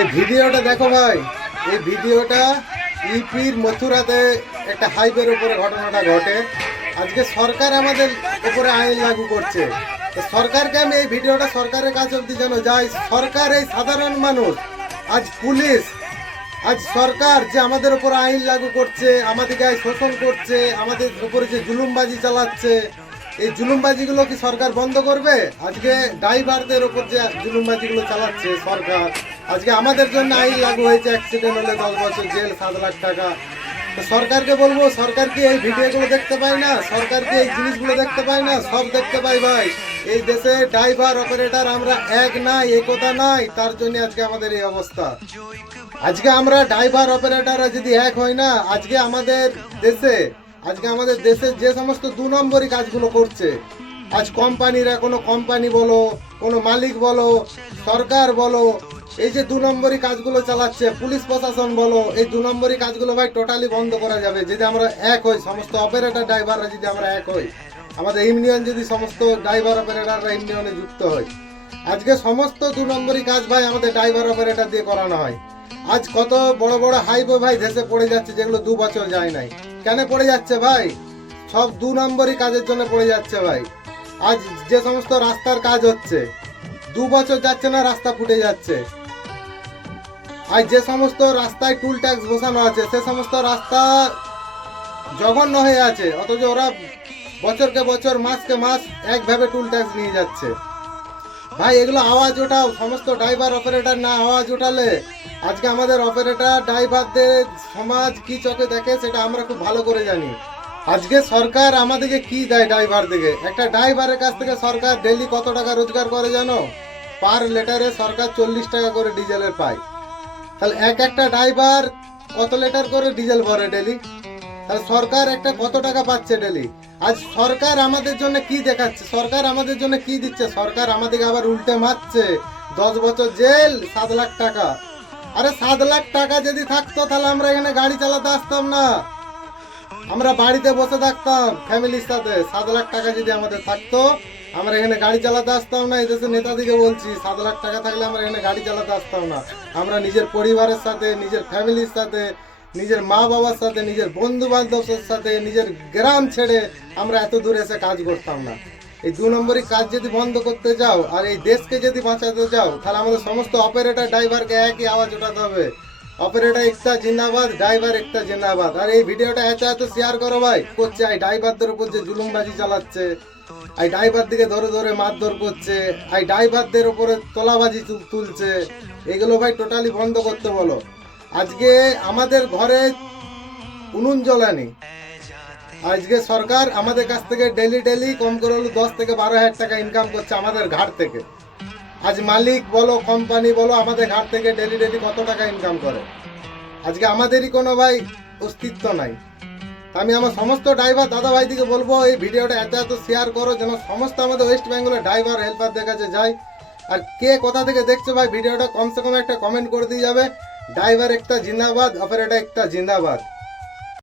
এই ভিডিওটা দেখো ভাই, এই ভিডিওটা ইউপির মথুরাতে একটা হাইওয়ের উপরে ঘটনাটা ঘটে। আজকে সরকার আমাদের উপরে আইন লাগু করছে। তো সরকারকে আমি এই ভিডিওটা সরকারের কাছে অব্দি যেন যাই। সরকার এই সাধারণ মানুষ, আজ পুলিশ, আজ সরকার যে আমাদের উপর আইন লাগু করছে, আমাদের গায়ে শোষণ করছে, আমাদের উপরে যে জুলুমবাজি চালাচ্ছে, এই জুলুমবাজিগুলো কি সরকার বন্ধ করবে? আজকে ড্রাইভারদের উপর যে জুলুমবাজিগুলো চালাচ্ছে সরকার, আজকে আমাদের জন্য আইন লাগু হয়েছে, অ্যাক্সিডেন্ট হলে 10 বছর জেল, 7 লাখ টাকা। তো সরকারকে বলবো, সরকার কি এই ভিডিওগুলো দেখতে পায় না? সরকার কি এই জিনিসগুলো দেখতে পায় না? সব দেখতে পাই ভাই। এই দেশে ড্রাইভার অপারেটর আমরা এক নাই, একতা নাই, তার জন্য আজকে আমাদের এই অবস্থা। আজকে আমরা ড্রাইভার অপারেটররা যদি এক হই না, আজকে আমাদের দেশে যে সমস্ত 2 নম্বরই কাজগুলো করছে, আজ কোম্পানিরা, কোনো কোম্পানি বলো, কোনো মালিক বলো, সরকার বলো, এই যে 2 নম্বরই কাজগুলো চালাচ্ছে, পুলিশ প্রশাসন বলো, এই 2 নম্বরই কাজগুলো ভাই টোটালি বন্ধ করা যাবে যদি আমরা এক হই। সমস্ত অপারেটর ড্রাইভাররা যদি আমরা এক হই, আমাদের ইউনিয়ন যদি সমস্ত ড্রাইভার অপারেটররা ইউনিয়নে যুক্ত হয়, আজকে সমস্ত 2 নম্বরই কাজ ভাই আমাদের ড্রাইভার অপারেটর দিয়ে করানো হয়। আজ কত বড় বড় হাইওয়ে ভাই দেশে পড়ে যাচ্ছে, যেগুলো 2 বছর যায় নাই। কেন পড়ে যাচ্ছে ভাই? সব 2 নম্বরই কাজের জন্য পড়ে যাচ্ছে ভাই। আজ যে সমস্ত রাস্তার কাজ হচ্ছে, 2 বছর যাচ্ছে না, রাস্তা ফুটে যাচ্ছে। আজ যে সমস্ত রাস্তায় টুল ট্যাক্স বসানো আছে, সে সমস্ত রাস্তা জঘন্য হয়ে আছে, অথচ ওরা বছরকে বছর, মাসকে মাস একভাবে টুল ট্যাক্স নিয়ে যাচ্ছে। ভাই এগুলো আওয়াজ ওঠাও, সমস্ত ড্রাইভার অপারেটর না আওয়াজ ওঠালে আজকে আমাদের অপারেটর ড্রাইভারদের সমাজ কি চোখে দেখে সেটা আমরা খুব ভালো করে জানি। আজকে সরকার আমাদেরকে কি দেয় ড্রাইভারদেরকে? একটা ড্রাইভারের কাছ থেকে সরকার ডেইলি কত টাকা রোজগার করে জানো? পার লিটারে সরকার 40 টাকা করে ডিজেলের পায়। তাহলে একটা ড্রাইভার কত লিটার করে ডিজেল ভরে ডেলি? তাহলে সরকার একটা কত টাকা পাচ্ছে ডেলি? আজ সরকার আমাদের জন্য কি দেখাচ্ছে? সরকার আমাদের জন্য কি দিচ্ছে? সরকার আমাদেরকে আবার উল্টে মারছে, 10 বছর জেল, 7 লাখ টাকা। আরে 7 লাখ টাকা যদি থাকতো তাহলে আমরা এখানে গাড়ি চালাতে আসতাম না, আমরা বাড়িতে বসে থাকতাম ফ্যামিলির সাথে। 7 লাখ টাকা যদি আমাদের থাকতো, আমরা এখানে গাড়ি চালাতে আসতাম না। এই দেশের নেতাদিকে বলছি, 7 লাখ টাকা থাকলে আমরা এখানে গাড়ি চালাতে আসতাম না। আমরা নিজের পরিবারের সাথে, নিজের ফ্যামিলির সাথে, নিজের মা বাবার সাথে, নিজের বন্ধু বান্ধবের সাথে, নিজের গ্রাম ছেড়ে আমরা এত দূরে এসে কাজ করতাম না। এই 2 নম্বরই কাজ যদি বন্ধ করতে যাও আর এই দেশকে যদি বাঁচাতে যাও, তাহলে আমাদের সমস্ত অপারেটর ড্রাইভারকে একই আওয়াজ ওঠাতে হবে, অপারেটর একটা জিন্দাবাদ, ড্রাইভার একটা জিন্দাবাদ। আর এই ভিডিওটা এত শেয়ার করো ভাই। করছে এই ড্রাইভারদের উপর যে জুলুমবাজি চালাচ্ছে, এই ড্রাইভার দিকে ধরে ধরে মারধর করছে, এই ড্রাইভারদের উপরে তোলাবাজি তুলছে, এগুলো ভাই টোটালি বন্ধ করতে বলো। আজকে আমাদের ঘরে উনুন জ্বলানি, আজকে সরকার আমাদের কাছ থেকে ডেলি কম করে হলো 10 থেকে 12 হাজার টাকা ইনকাম করছে আমাদের ঘাট থেকে। আজ মালিক বলো, কোম্পানি বলো, আমাদের ঘাট থেকে ডেলি কত টাকা ইনকাম করে। আজকে আমাদেরই কোনো ভাই অস্তিত্ব নাই। আমি আমার সমস্ত ড্রাইভার দাদা ভাইদিকে বলবো, এই ভিডিওটা এত শেয়ার করো যেন সমস্ত আমাদের ওয়েস্ট বেঙ্গলের ড্রাইভার হেল্পারদের কাছে যায়। আর কে কোথা থেকে দেখছো ভাই ভিডিওটা, কমসে কম একটা কমেন্ট করে দিয়ে যাবে। ড্রাইভার একটা জিন্দাবাদ, অপারেটর একটা জিন্দাবাদ।